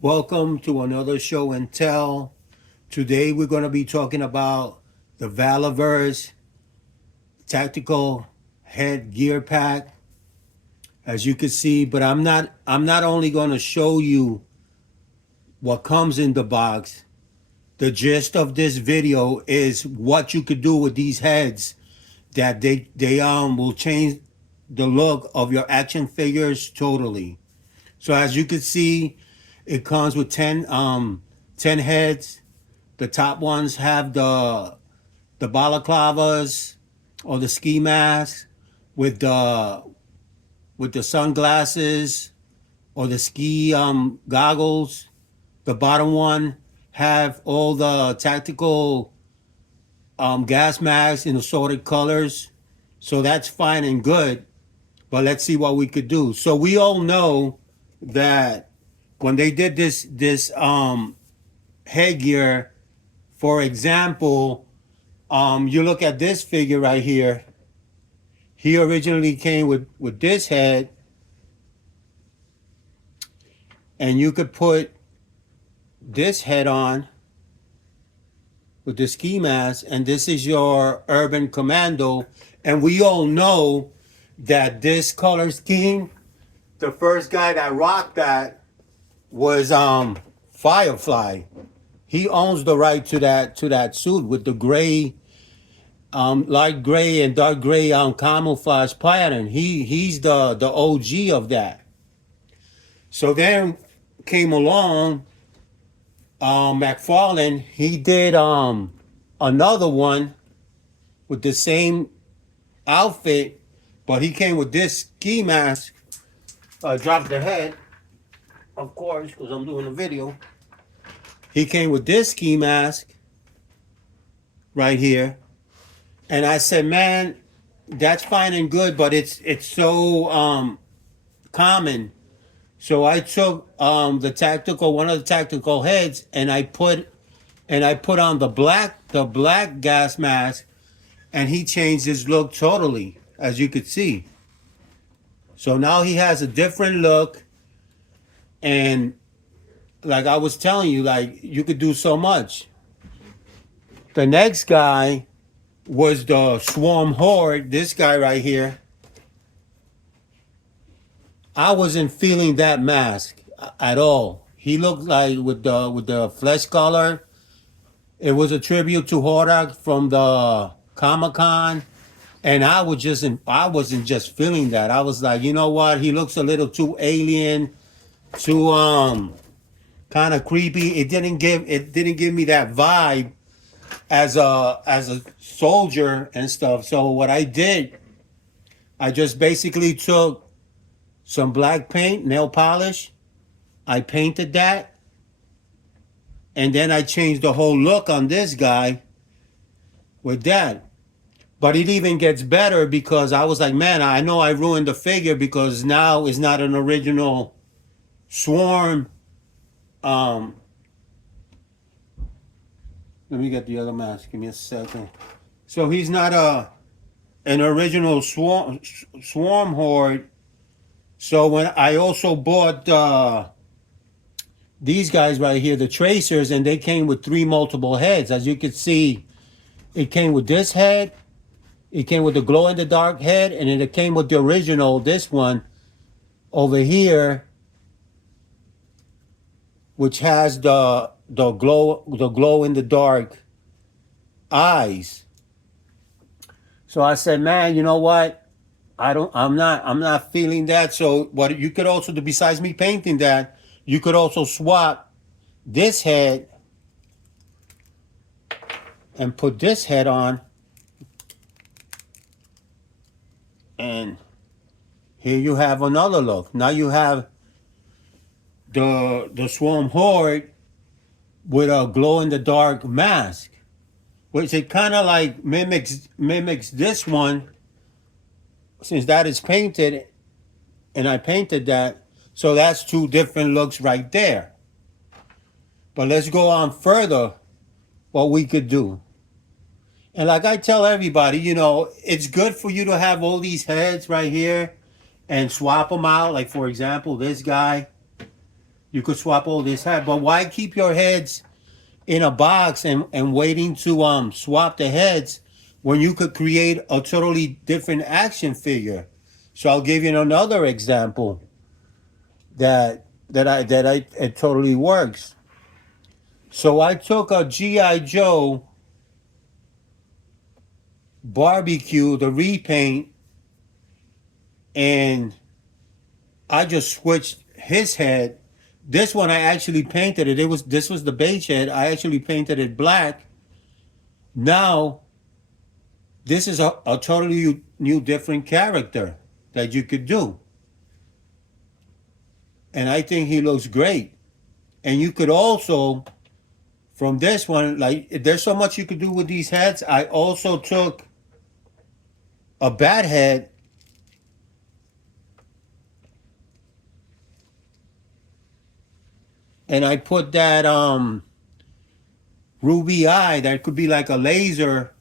Welcome to another show and tell. Today we're going to be talking about the Valaverse tactical head gear pack. As you can see, but I'm not only going to show you what comes in the box. The gist of this video is what you could do with these heads that they will change the look of your action figures totally. So as you can see, it comes with 10 heads. The top ones have the balaclavas or the ski masks with the sunglasses or the ski goggles. The bottom one have all the tactical gas masks in assorted colors. So that's fine and good. But let's see what we could do. So we all know that when they did this headgear, for example, you look at this figure right here. He originally came with this head, and you could put this head on with the ski mask, and this is your urban commando. And we all know that this color scheme, the first guy that rocked that was Firefly. He owns the right to that suit with the gray, light gray and dark gray camouflage pattern. He's the OG of that. So then came along McFarlane. He did another one with the same outfit, but he came with this ski mask. Drop the head, of course, because I'm doing a video. He came with this ski mask right here. And I said, man, that's fine and good, but it's so common. So I took one of the tactical heads, and I put on the black gas mask, and he changed his look totally, as you could see. So now he has a different look, and like I was telling you, like you could do so much. The next guy was the Swarm Horde. This guy right here. I wasn't feeling that mask at all. He looked like with the flesh color. It was a tribute to Hordak from the Comic Con, and I wasn't just feeling that. I was like, you know what? He looks a little too alien, too kind of creepy. It didn't give me that vibe as a soldier and stuff. So what I did, I just basically took some black paint, nail polish. I painted that, and then I changed the whole look on this guy with that. But it even gets better because I was like, man, I know I ruined the figure because now it's not an original Swarm. Um, Let me get the other mask. Give me a second. So he's not an original swarm horde. So when I also bought these guys right here, the tracers, and they came with 3 multiple heads. As you can see, it came with this head, it came with the glow in the dark head, and then it came with the original, this one over here, which has the glow in the dark eyes. So I said, man, you know what? I'm not feeling that. So what you could also do, besides me painting that, you could also swap this head and put this head on. And here you have another look. Now you have the Swarm Horde with a glow in the dark mask, which it kind of like mimics this one, since that is painted, and I painted that. So that's 2 different looks right there. But let's go on further what we could do. And like I tell everybody, it's good for you to have all these heads right here and swap them out. Like, for example, this guy. You could swap all this head, but why keep your heads in a box and waiting to swap the heads when you could create a totally different action figure? So I'll give you another example that it totally works. So I took a GI Joe barbecue, the repaint, and I just switched his head. This one I actually painted it. This was the beige head. I actually painted it black. Now this is a totally new different character that you could do. And I think he looks great. And you could also, from this one, like there's so much you could do with these heads. I also took a bat head and I put that ruby eye that could be like a laser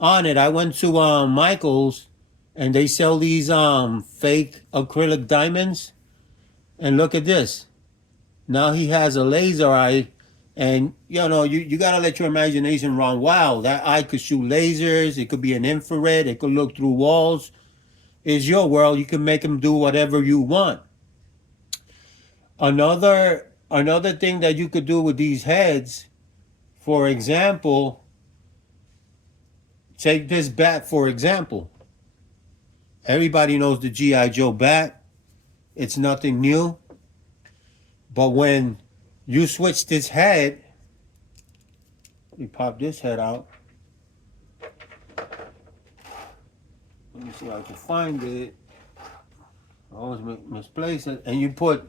on it. I went to Michael's and they sell these fake acrylic diamonds. And look at this. Now he has a laser eye, and you gotta let your imagination run wild. That eye could shoot lasers. It could be an infrared. It could look through walls. It's your world. You can make him do whatever you want. Another thing that you could do with these heads, for example, take this bat for example. Everybody knows the GI Joe bat. It's nothing new. But when you switch this head, you pop this head out. Let me see if I can find it. I always misplace it. And you put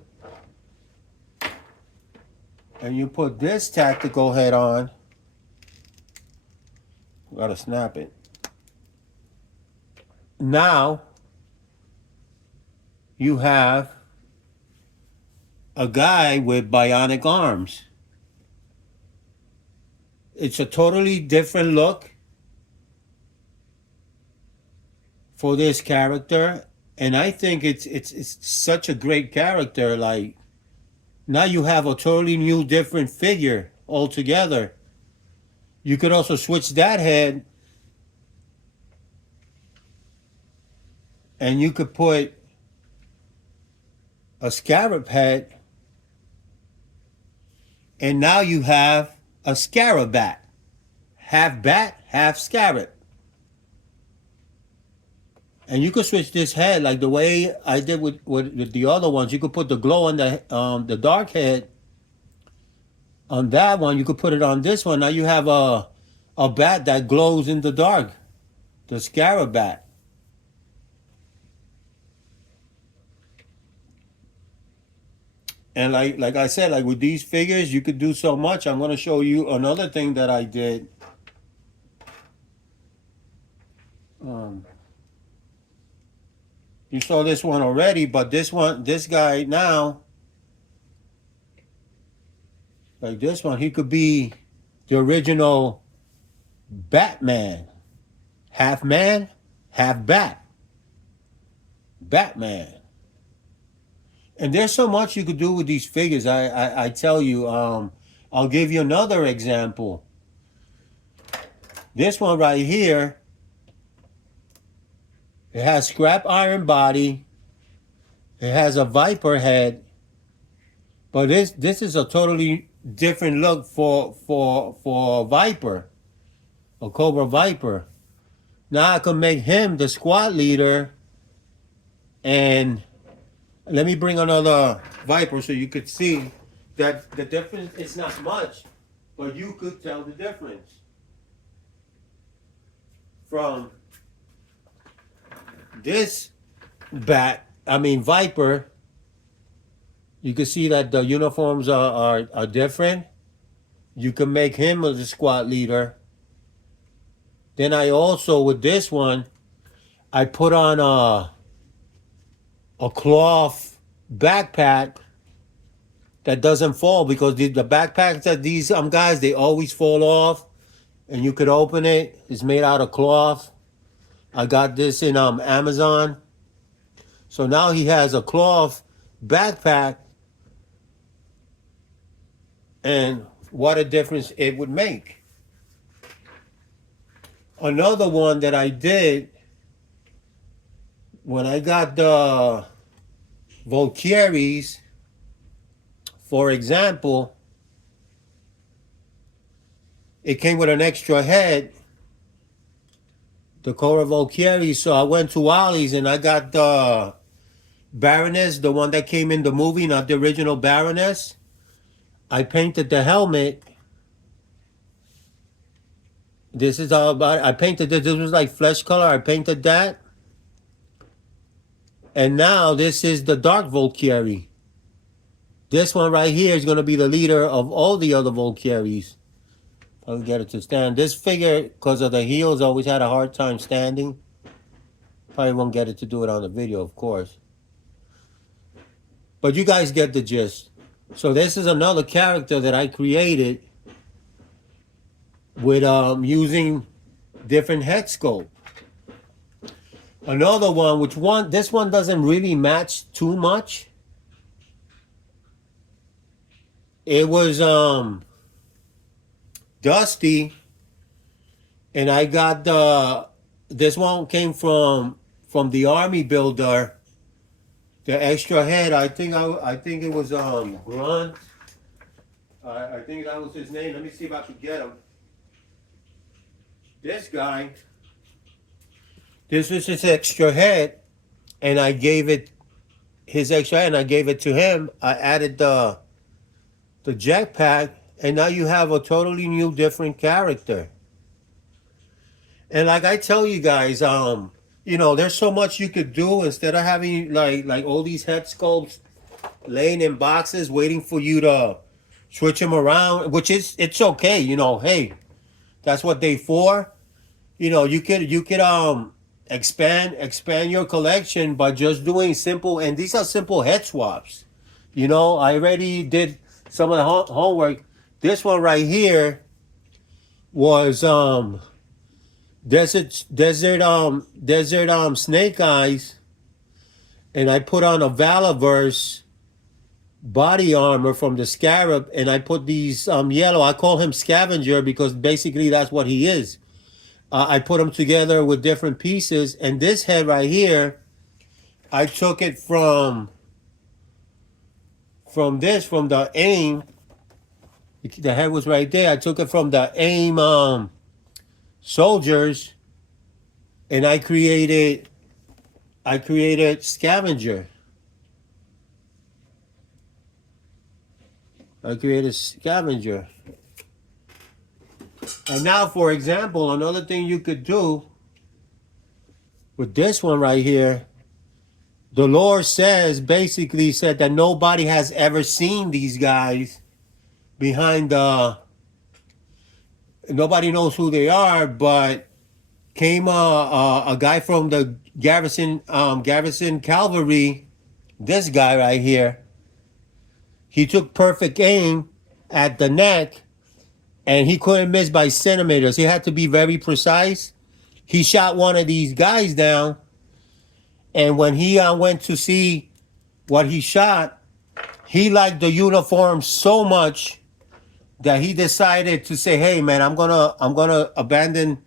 this tactical head on. Gotta snap it. Now you have a guy with bionic arms. It's a totally different look for this character, and I think it's such a great character. Like now you have a totally new, different figure altogether. You could also switch that head, and you could put a scarab head. And now you have a scarab bat. Half, half scarab. And you could switch this head like the way I did with the other ones. You could put the glow on the dark head on that one. You could put it on this one. Now you have a bat that glows in the dark. The scarab bat. And like I said, like with these figures, you could do so much. I'm going to show you another thing that I did. You saw this one already, but this guy now, like this one, he could be the original Batman. Half man, half bat. Batman. And there's so much you could do with these figures. I tell you, I'll give you another example. This one right here, it has scrap iron body. It has a viper head. But this is a totally different look for a viper, a Cobra Viper. Now I can make him the squad leader, and let me bring another Viper so you could see that the difference is not much, but you could tell the difference from this Viper. You can see that the uniforms are different. You can make him as a squad leader. Then I also, with this one, I put on a cloth backpack that doesn't fall, because the backpacks that these guys, they always fall off, and you could open it. It's made out of cloth. I got this in Amazon. So now he has a cloth backpack and what a difference it would make. Another one that I did when I got the Valkyries, for example, it came with an extra head, the Cora Valkyrie. So I went to Ollie's and I got the Baroness, the one that came in the movie, not the original Baroness. I painted the helmet. This is all about it. I painted this. This was like flesh color. I painted that. And now this is the Dark Valkyrie. This one right here is going to be the leader of all the other Valkyries. I'll get it to stand. This figure, because of the heels, always had a hard time standing. Probably won't get it to do it on the video, of course. But you guys get the gist. So this is another character that I created with using different head sculpt. Another one, this one doesn't really match too much. It was Dusty, and I got this one came from the Army Builder. The extra head, I think it was Grunt. I think that was his name. Let me see if I can get him. This guy. This was his extra head, and I gave it his extra head, and I gave it to him. I added the jetpack, and now you have a totally new, different character. And like I tell you guys, there's so much you could do instead of having like all these head sculpts laying in boxes waiting for you to switch them around, which it's okay. Hey, that's what they for. You could expand your collection by just doing simple, and these are simple head swaps. I already did some of the homework. This one right here was desert snake eyes, and I put on a Valaverse body armor from the Scarab, and I put these yellow. I call him Scavenger because basically that's what he is. I put them together with different pieces, and this head right here, I took it from the AIM. The head was right there. I took it from the AIM soldiers, and I created Scavenger. And now, for example, another thing you could do with this one right here, the lore basically said that nobody has ever seen these guys behind nobody knows who they are, but came a guy from the Garrison Cavalry, this guy right here. He took perfect aim at the neck, and he couldn't miss by centimeters. He had to be very precise. He shot one of these guys down, and when he went to see what he shot, he liked the uniform so much that he decided to say, "Hey, man, I'm gonna abandon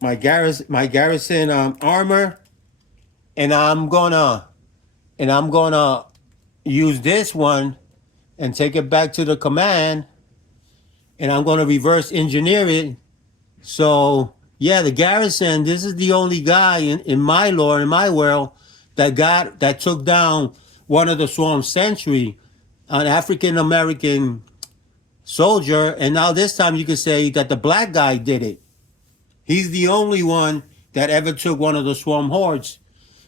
my garrison armor, and I'm gonna use this one and take it back to the command, and I'm gonna reverse engineer it." So yeah, the garrison. This is the only guy in my lore, in my world, that took down one of the Swarm Sentry, an African American soldier, and now this time you could say that the black guy did it. He's the only one that ever took one of the Swarm Hordes.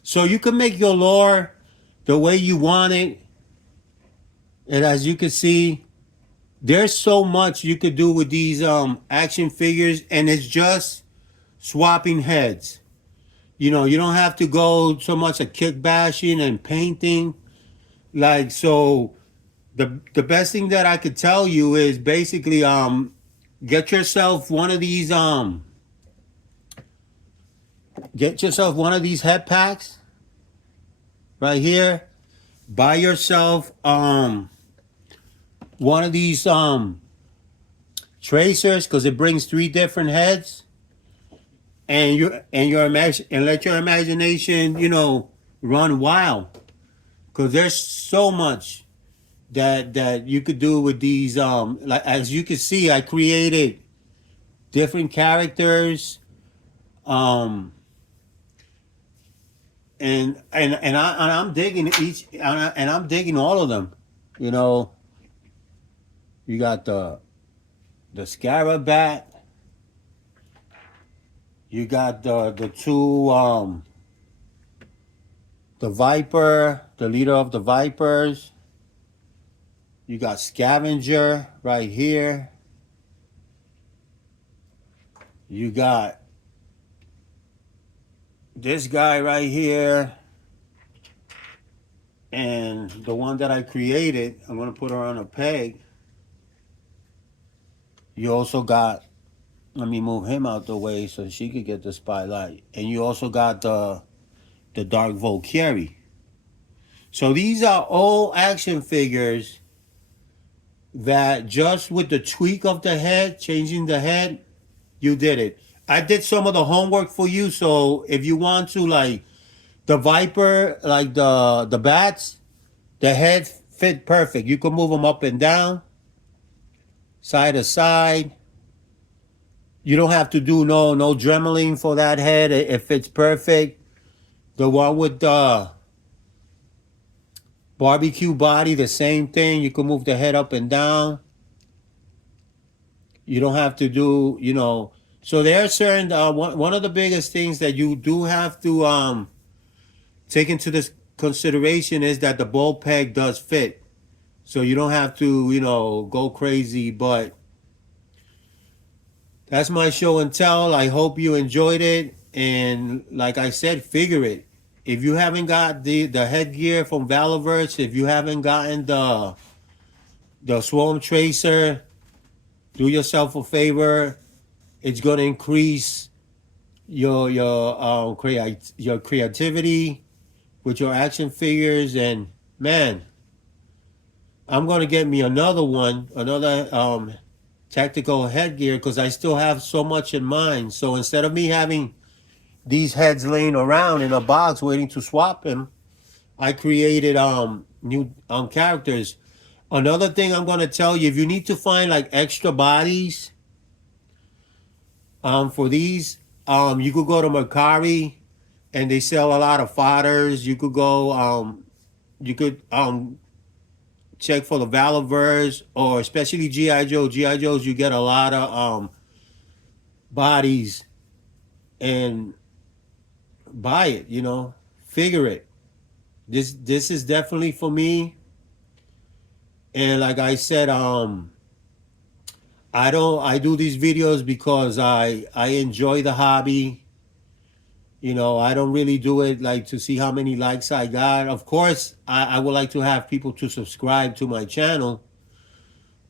So you can make your lore the way you want it, and as you can see, there's so much you could do with these action figures, and it's just swapping heads. You don't have to go so much at kick bashing and painting. So the best thing that I could tell you is basically get yourself one of these head packs right here. Buy yourself one of these tracers, because it brings 3 different heads, and let your imagination, run wild, because there's so much that you could do with these. Like, as you can see, I created different characters, um and I'm digging each, and I'm digging all of them. You know, you got the scarab bat, you got the two, the viper, the leader of the vipers. You got scavenger right here. You got this guy right here, and the one that I created, I'm gonna put her on a peg. You also got, let me move him out the way so she could get the spotlight. And you also got the Dark Valkyrie. So these are all action figures that just with the tweak of the head, changing the head, you did it. I did some of the homework for you, so if you want to, like the Viper, like the bats, the head fit perfect. You can move them up and down, side to side. You don't have to do no dremeling for that head. It fits perfect. The one with the barbecue body, the same thing. You can move the head up and down. You don't have to do, So there are certain, one of the biggest things that you do have to take into this consideration is that the ball peg does fit. So you don't have to, go crazy. But that's my show and tell. I hope you enjoyed it. And like I said, figure it. If you haven't got the headgear from Valaverse, if you haven't gotten the Swarm Tracer, do yourself a favor. It's gonna increase your creativity with your action figures. And man, I'm gonna get me another tactical headgear, because I still have so much in mind. So instead of me having these heads laying around in a box waiting to swap them, I created new characters. Another thing I'm gonna tell you, if you need to find like extra bodies for these, you could go to Mercari, and they sell a lot of fodders. You could go, you could check for the Valaverse, or especially GI Joe. GI Joes, you get a lot of bodies, and buy it. Figure it. This is definitely for me. And like I said, I do these videos because I enjoy the hobby. I don't really do it like to see how many likes I got. Of course, I would like to have people to subscribe to my channel.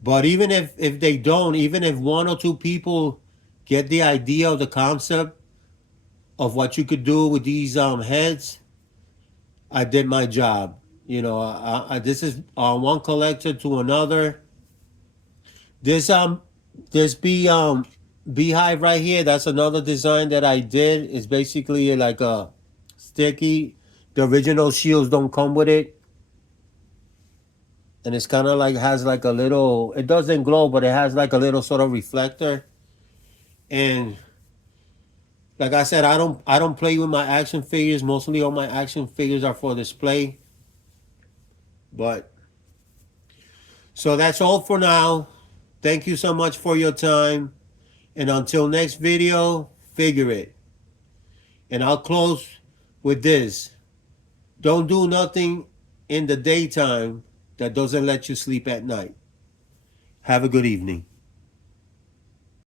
But even if they don't, even if 1 or 2 people get the idea of the concept of what you could do with these heads, I did my job. This is one collector to another. This beehive right here, that's another design that I did. It's basically like a sticky. The original shields don't come with it. And it's kind of like, has like a little, it doesn't glow, but it has like a little sort of reflector. And like I said, I don't play with my action figures. Mostly all my action figures are for display. But so that's all for now. Thank you so much for your time. And until next video, figure it. And I'll close with this. Don't do nothing in the daytime that doesn't let you sleep at night. Have a good evening.